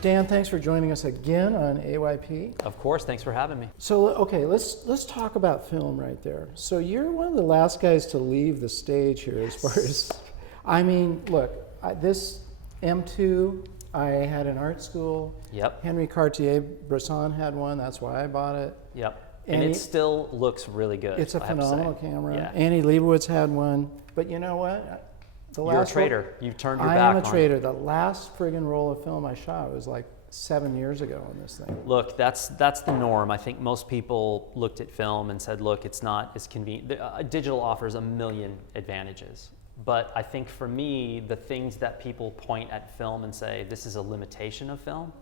Dan, thanks for joining us again on AYP. Of course, thanks for having me. So, okay, let's talk about film right there. So you're one of the last guys to leave the stage here as far as, I mean, look, this M2, I had in art school. Yep. Henri Cartier-Bresson had one, that's why I bought it. Yep. And it still looks really good. It's a phenomenal camera. Yeah. Annie Leibovitz had one, but you know what? You're a trader. You've turned your back on it. I am a trader. The last friggin' roll of film I shot was like 7 years ago on this thing. Look, that's the norm. I think most people looked at film and said, look, it's not as convenient. Digital offers a million advantages. But I think for me, the things that people point at film and say, this is a limitation of film.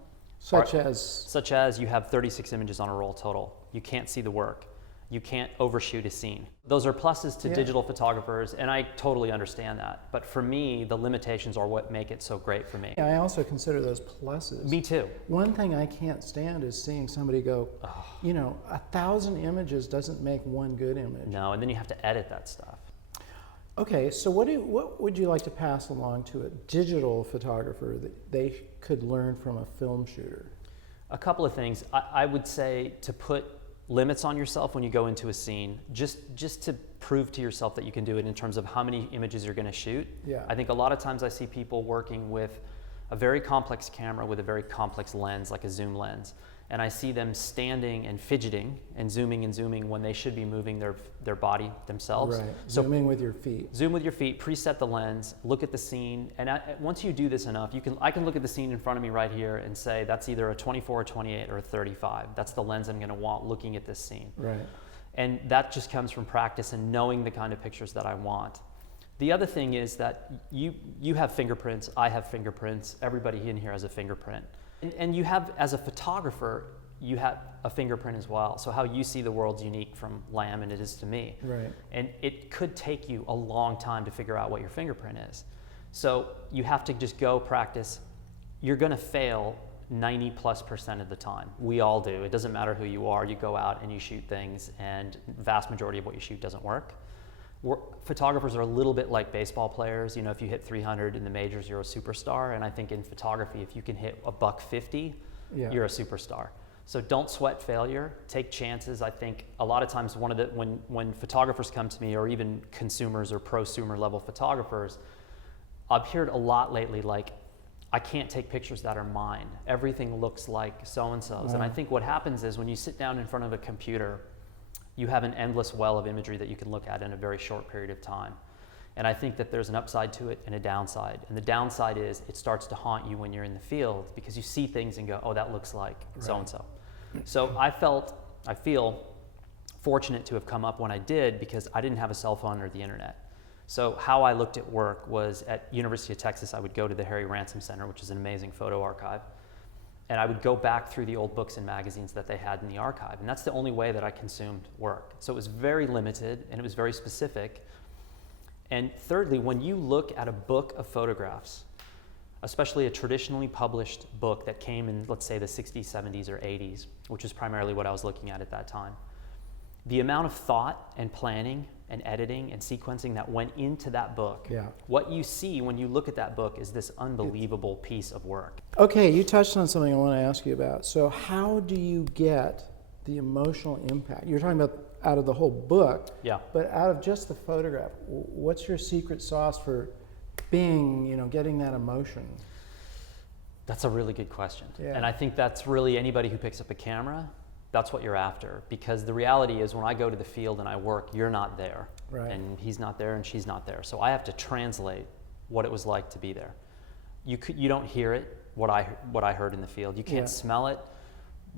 Such as you have 36 images on a roll total. You can't see the work. You can't overshoot a scene. Those are pluses to digital photographers, and I totally understand that. But for me, the limitations are what make it so great for me. I also consider those pluses. Me too. One thing I can't stand is seeing somebody go, you know, 1,000 images doesn't make one good image. No, and then you have to edit that stuff. Okay, so what would you like to pass along to a digital photographer that they could learn from a film shooter? A couple of things. I would say to put limits on yourself when you go into a scene, just to prove to yourself that you can do it in terms of how many images you're going to shoot. Yeah. I think a lot of times I see people working with a very complex camera with a very complex lens, like a zoom lens, and I see them standing and fidgeting and zooming when they should be moving their body themselves. Right. So zooming with your feet. Zoom with your feet, preset the lens, look at the scene, and once you do this enough, I can look at the scene in front of me right here and say that's either a 24, a 28, or a 35. That's the lens I'm going to want looking at this scene. Right. And that just comes from practice and knowing the kind of pictures that I want. The other thing is that you have fingerprints, I have fingerprints, everybody in here has a fingerprint. And you have, as a photographer, you have a fingerprint as well. So how you see the world's unique from Lam and it is to me. Right. And it could take you a long time to figure out what your fingerprint is. So you have to just go practice. You're gonna fail 90+% of the time. We all do. It doesn't matter who you are. You go out and you shoot things, and the vast majority of what you shoot doesn't work. Photographers are a little bit like baseball players. You know, if you hit 300 in the majors, you're a superstar. And I think in photography, if you can hit a $150, you're a superstar. So don't sweat failure. Take chances. I think a lot of times when photographers come to me, or even consumers or prosumer level photographers, I've heard a lot lately like, I can't take pictures that are mine. Everything looks like so-and-so's. And I think what happens is when you sit down in front of a computer, you have an endless well of imagery that you can look at in a very short period of time. And I think that there's an upside to it and a downside. And the downside is it starts to haunt you when you're in the field because you see things and go, oh, that looks like so-and-so. So I feel fortunate to have come up when I did because I didn't have a cell phone or the internet. So how I looked at work was at University of Texas, I would go to the Harry Ransom Center, which is an amazing photo archive. And I would go back through the old books and magazines that they had in the archive. And that's the only way that I consumed work. So it was very limited and it was very specific. And thirdly, when you look at a book of photographs, especially a traditionally published book that came in, let's say, the 60s, 70s, or 80s, which is primarily what I was looking at that time, the amount of thought and planning and editing and sequencing that went into that book, what you see when you look at that book is this unbelievable piece of work. Okay, you touched on something I want to ask you about. So how do you get the emotional impact? You're talking about out of the whole book, but out of just the photograph, what's your secret sauce for being, you know, getting that emotion? That's a really good question. Yeah. And I think that's really anybody who picks up a camera, that's what you're after. Because the reality is when I go to the field and I work, you're not there. Right. And he's not there and she's not there. So I have to translate what it was like to be there. You don't hear it, what I heard in the field. You can't smell it.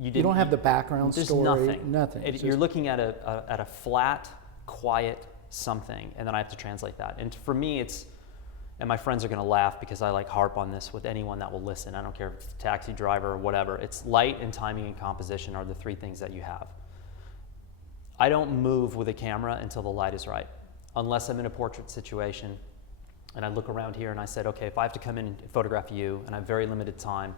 You don't have the background story. Nothing. You're looking at a flat, quiet something, and then I have to translate that. And for me, and my friends are going to laugh because I like harp on this with anyone that will listen. I don't care if it's a taxi driver or whatever. It's light and timing and composition are the three things that you have. I don't move with a camera until the light is right, unless I'm in a portrait situation and I look around here and I said, okay, if I have to come in and photograph you and I have very limited time,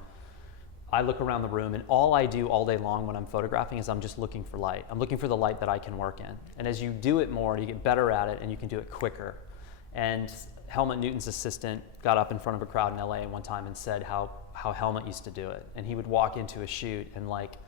I look around the room and all I do all day long when I'm photographing is I'm just looking for light. I'm looking for the light that I can work in. And as you do it more, you get better at it and you can do it quicker. And Helmut Newton's assistant got up in front of a crowd in LA one time and said how Helmut used to do it. And he would walk into a shoot and like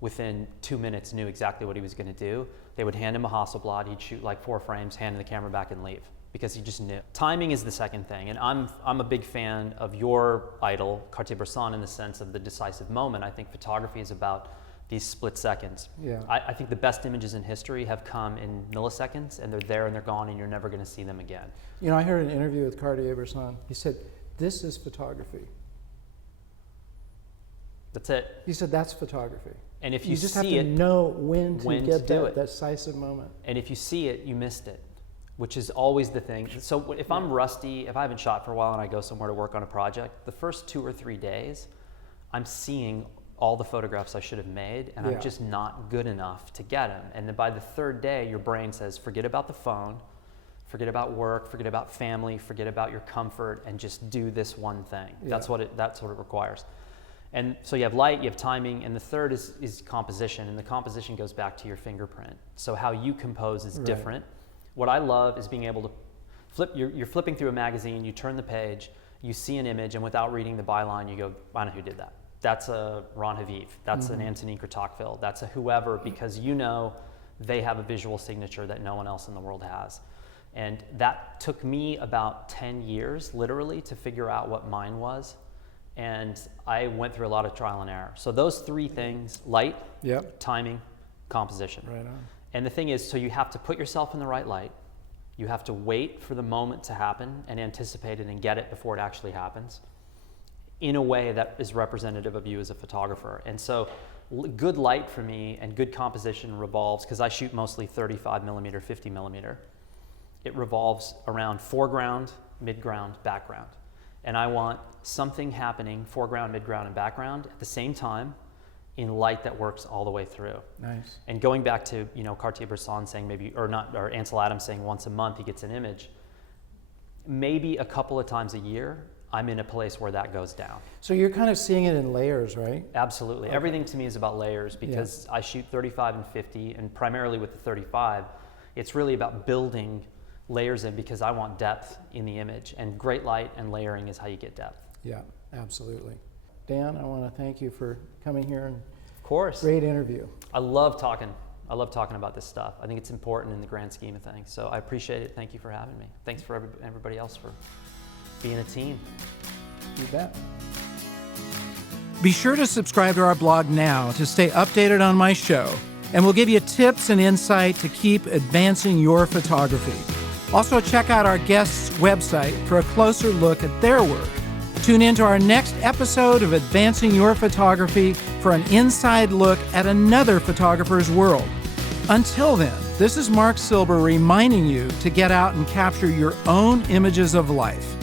within 2 minutes knew exactly what he was going to do. They would hand him a Hasselblad, he'd shoot like 4 frames, hand the camera back and leave because he just knew. Timing is the second thing. And I'm a big fan of your idol, Cartier-Bresson, in the sense of the decisive moment. I think photography is about these split seconds. Yeah. I think the best images in history have come in milliseconds, and they're there and they're gone, and you're never going to see them again. You know, I heard an interview with Cartier-Bresson. He said, "This is photography." That's it. He said, "That's photography." And if you you just see have to it, know when to get do that it. decisive moment. And if you see it, you missed it, which is always the thing. So if I'm rusty, if I haven't shot for a while and I go somewhere to work on a project, the first 2 or 3 days, I'm seeing all the photographs I should have made, and I'm just not good enough to get them. And then by the 3rd day, your brain says, forget about the phone, forget about work, forget about family, forget about your comfort, and just do this one thing. Yeah. That's what it requires. And so you have light, you have timing, and the third is composition, and the composition goes back to your fingerprint. So how you compose is different. What I love is being able to flip, you're flipping through a magazine, you turn the page, you see an image, and without reading the byline, you go, I know who did that. That's a Ron Haviv, that's an Antonique or Tocqueville, that's a whoever, because you know they have a visual signature that no one else in the world has. And that took me about 10 years, literally, to figure out what mine was. And I went through a lot of trial and error. So those 3 things, light, timing, composition. Right on. And the thing is, so you have to put yourself in the right light. You have to wait for the moment to happen and anticipate it and get it before it actually happens in a way that is representative of you as a photographer. And so good light for me and good composition revolves, because I shoot mostly 35 millimeter, 50 millimeter. It revolves around foreground, midground, background. And I want something happening, foreground, midground, and background at the same time in light that works all the way through. Nice. And going back to, Cartier-Bresson saying or Ansel Adams saying once a month he gets an image, maybe a couple of times a year, I'm in a place where that goes down. So you're kind of seeing it in layers, right? Absolutely. Okay. Everything to me is about layers, because I shoot 35 and 50, and primarily with the 35, it's really about building layers in, because I want depth in the image, and great light and layering is how you get depth. Yeah, absolutely. Dan, I want to thank you for coming here, and of course, great interview. I love talking about this stuff. I think it's important in the grand scheme of things. So I appreciate it. Thank you for having me. Thanks for everybody else for being a team. You bet. Be sure to subscribe to our blog now to stay updated on my show, and we'll give you tips and insight to keep advancing your photography. Also, check out our guests' website for a closer look at their work. Tune in to our next episode of Advancing Your Photography for an inside look at another photographer's world. Until then, this is Marc Silber reminding you to get out and capture your own images of life.